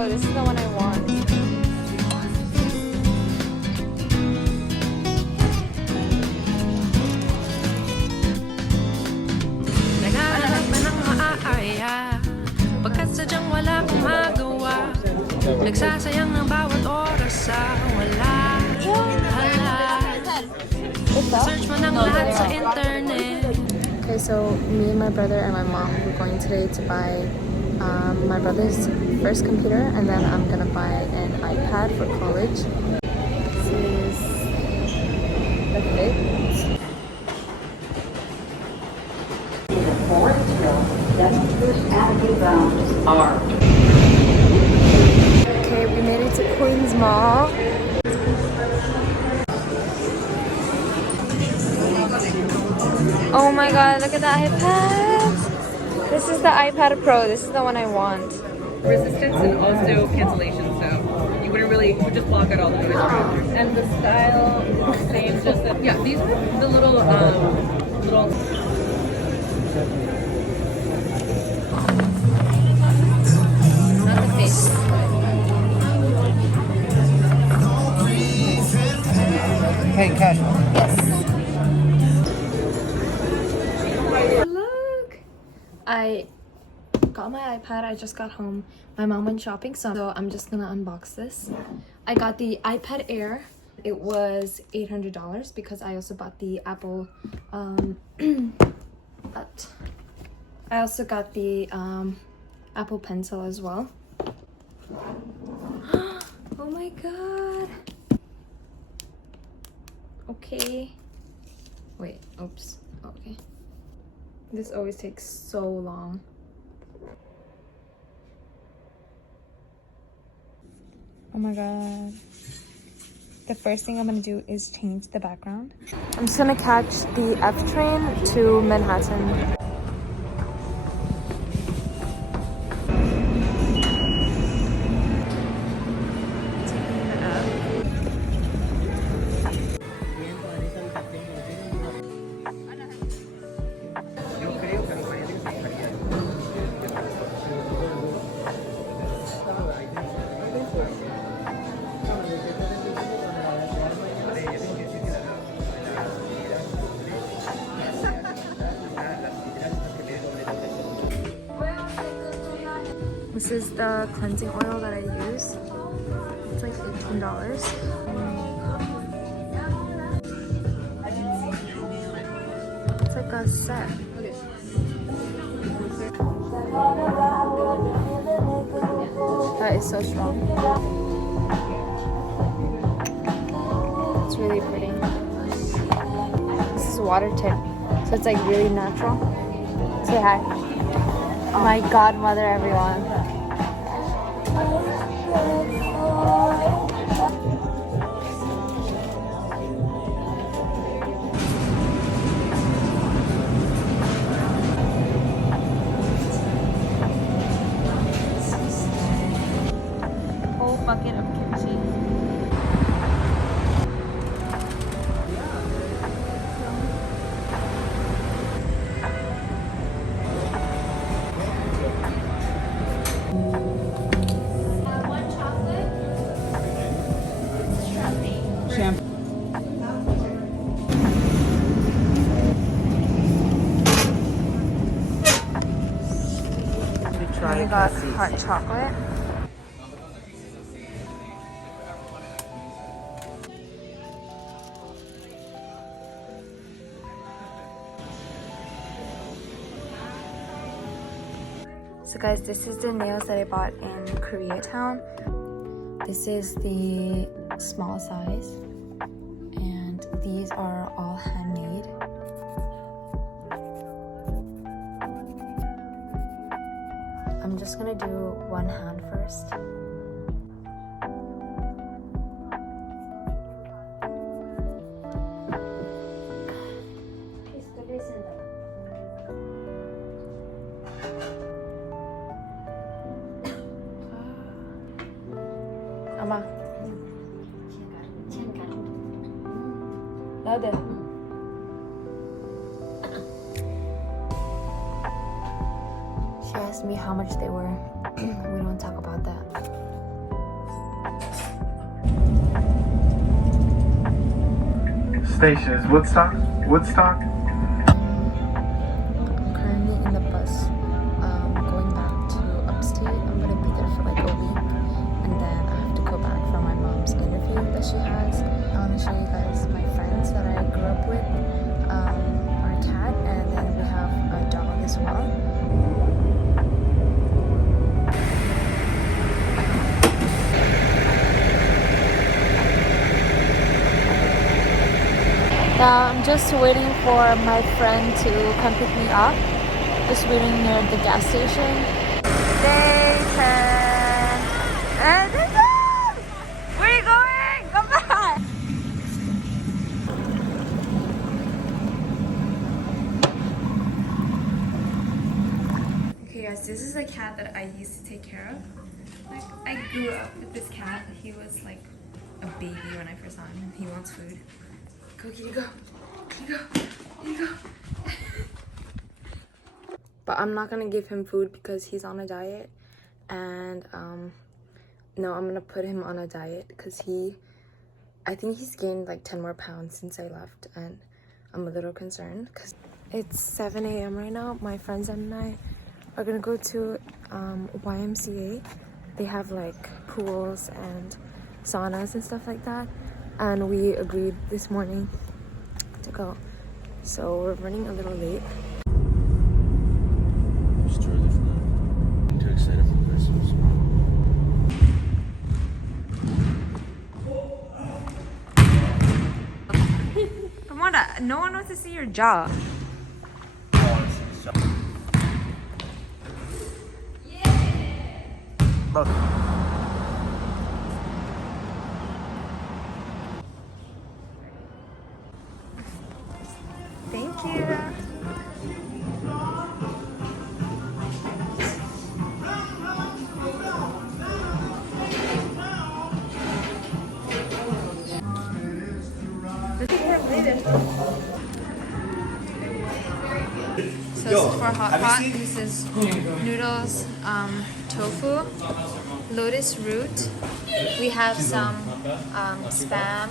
Pro. This is the one I want. Naghahanap na ng maaaya pagkat sadyang wala kang magawa. Nagsasayang ng bawat oras sa wala. Search mo ng lahat sa internet. Okay, so me and my brother and my mom we're going today to buy my brother's first computer, and then I'm gonna buy an iPad for college. This is the fit. Okay, we made it to Queens Mall. Oh my god, look at the iPad! This is the iPad Pro. This is the one I want. Resistance and also cancellation, so you wouldn't really, you would just block out all the noise. And the style is the same, just that, yeah, these are the little. Not the face. Paying cash. Yes. Look! I got my iPad. I just got home. My mom went shopping, so I'm just gonna unbox this. I got the iPad Air. It was $800 because I also bought the Apple. I also got the Apple Pencil as well. Oh my god! Okay. Wait. Oops. Okay. This always takes so long. Oh my god. The first thing I'm gonna do is change the background. I'm just gonna catch the F train to Manhattan. This is the cleansing oil that I use. It's like $18. It's like a set. That is so strong. It's really pretty. This is water tip, so it's like really natural. Say hi. My godmother, everyone. Whole bucket of kimchi. We got hot chocolate. So guys, this is the nails that I bought in Koreatown. This is the small size, and these are all handmade. I'm just gonna do one hand first. 엄마. 나도. She asked me how much they were. We don't talk about that. station is Woodstock. Woodstock. I'm currently in the bus going back to upstate. I'm gonna be there for like a week, and then I have to go back for my mom's interview that she has. I want to show you guys my friends that I grew up with, our cat, and then we have a dog as well. Now I'm just waiting for my friend to come pick me up. Just waiting near the gas station. Station! And where are you going? Come back! Okay guys, this is a cat that I used to take care of. Like, I grew up with this cat. He was like a baby when I first saw him. He wants food. Go, kitty, go. Kitty, go. Kitty, go. But I'm not gonna give him food because he's on a diet. And no, I'm gonna put him on a diet because I think he's gained like 10 more pounds since I left, and I'm a little concerned because it's 7 a.m. right now. My friends and I are gonna go to YMCA. They have like pools and saunas and stuff like that, and we agreed this morning to go, so we're running a little late. It's too early for that. I'm too excited for Christmas. Come on, no one wants to see your jaw. Thank you. So this is for hotpot. This is noodles, tofu, lotus root. We have some spam,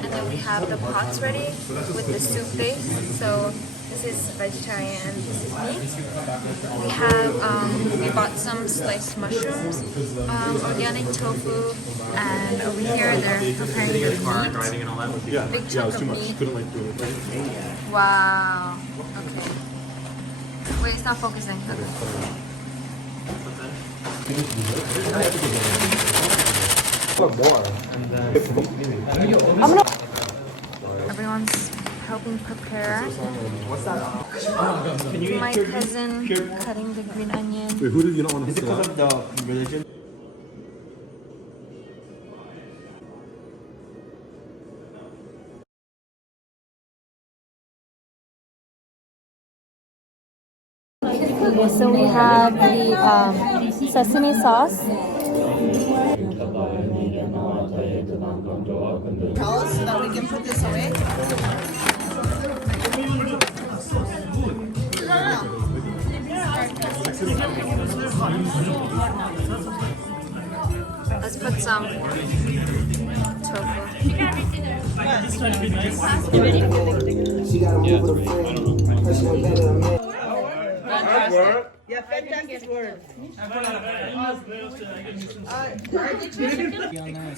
and then we have the pots ready with the soup base. So this is vegetarian and this is meat. We have we bought some sliced mushrooms, organic tofu, and over here they're preparing the meat. Big chunk of meat. Wow. Okay. Wait, it's not focusing. Everyone's helping prepare. My cousin cutting the green onion. Wait, who did you not want to see? Because of the religion? So we have the sesame sauce. Tell us so that we can put this away. Let's put some tofu. Yeah, fantastic word.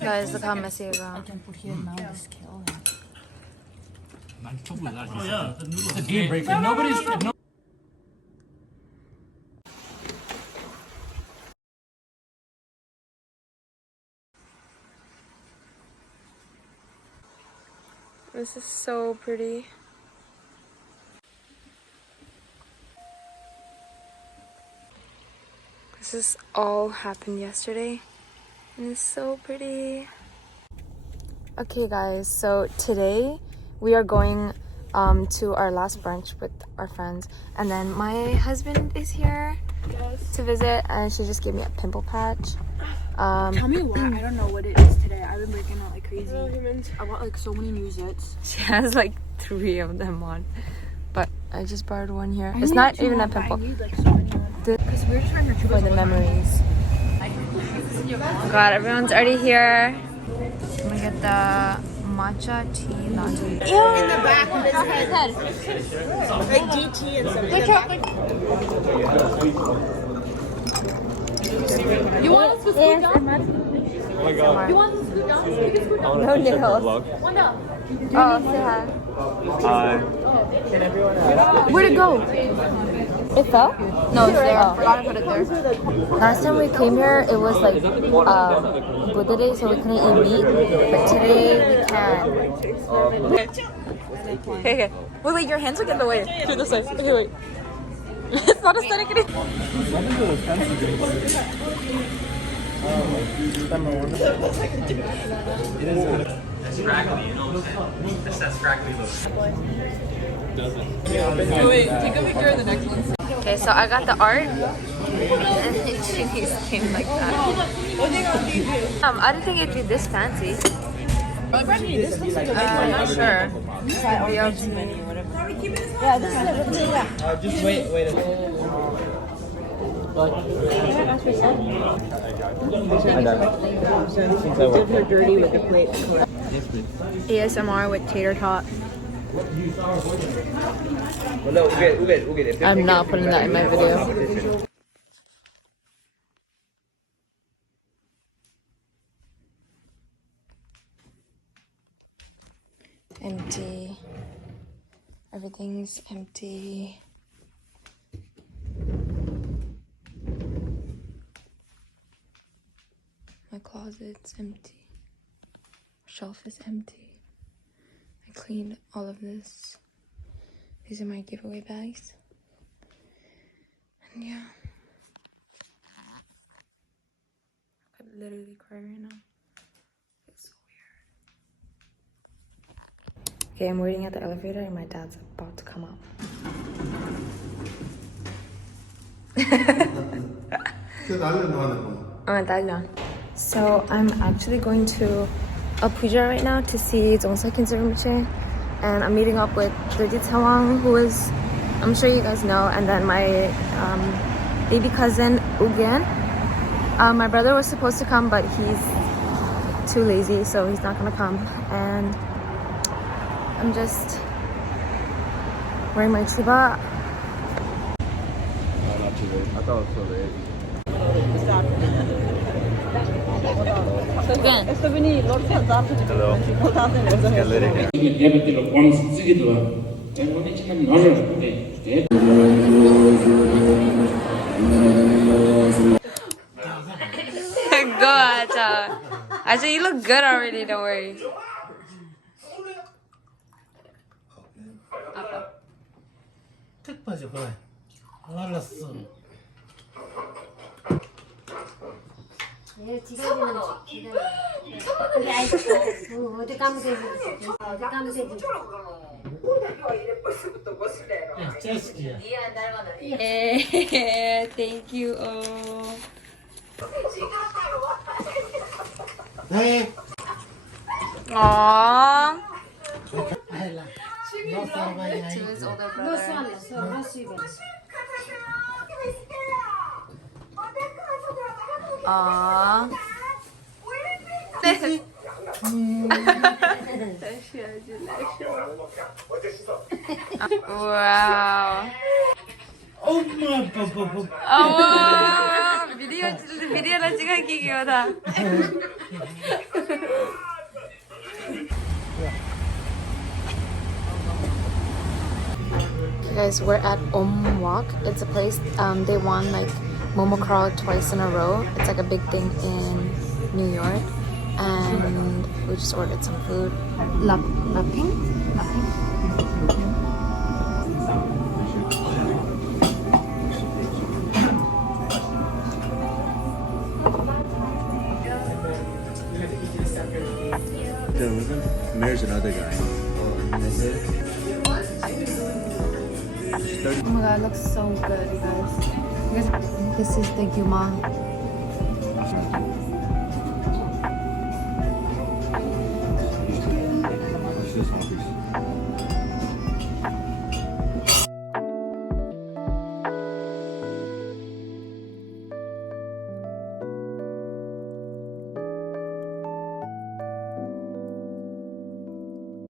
Guys, look how messy it got. It's a game breaker. Nobody's. This is so pretty. This all happened yesterday, and it's so pretty. Okay guys, so today we are going to our last brunch with our friends, and then my husband is here to visit, and she just gave me a pimple patch. Tell me why. I don't know what it is today. I've been breaking out like crazy. I bought like so many new zits. She has like 3 of them on, but I just borrowed one here. It's not even a pimple. I need like so many more. Because we're trying to For the memories. God, everyone's already here. I'm gonna get the matcha tea latte. In the back of his head. Like DT and stuff. You want us to scoot down? Oh my god. You want us to scoot down? You can scoot down. No nickels. Wanda. Oh, say hi. Where'd it go? It fell? No, it's there. I forgot to put it there. Last time we came here, it was like Buddha day, so we couldn't eat meat. But today we can. Okay. Wait, your hands are getting in the way. Do this way. Okay, wait. It's not aesthetic anymore. Scraggly, you know what I'm saying? It's that scraggly look. Oh, wait, take a picture of the next one. Okay, so I got the art. And Chinese came like that. I didn't think it'd be this fancy. This looks like a I'm not sure. Yeah, this is it. Yeah. Just wait. Dip her dirty with the plate. ASMR with tater tot. I'm not putting that in my video. Empty. Everything's empty. My closet's empty. Shelf is empty. I cleaned all of this. These are my giveaway bags. And yeah. I could literally cry right now. It's so weird. Okay, I'm waiting at the elevator and my dad's about to come up. So I'm actually going to a puja right now to see Dongseokhin Rinpoche, and I'm meeting up with the Tawang, who is, I'm sure you guys know, and then my baby cousin Ugyan. My brother was supposed to come, but he's too lazy, so he's not gonna come. And I'm just wearing my chuba. Not too late. I thought it was so late. Again. Hello. Get lit again. Go, Acha. Acha, you look good already, don't worry. 특파지 그래. 알았어. 어디 가면 되지? 어디 가면 되지? 제스키야. Yeah, thank you. Oh. 네. Aww. No sabía. To his older No brother. sale, no sirve. Aww. Wow. 엄마 뽀뽀뽀. 어머, 비디오로 찍어기 기호다. Guys, we're at Walk. It's a place they won like Momo Crawl twice in a row. It's like a big thing in New York, and we just ordered some food. Lapping. There's another guy. Oh my god, it looks so good, you guys. This is the gyuma.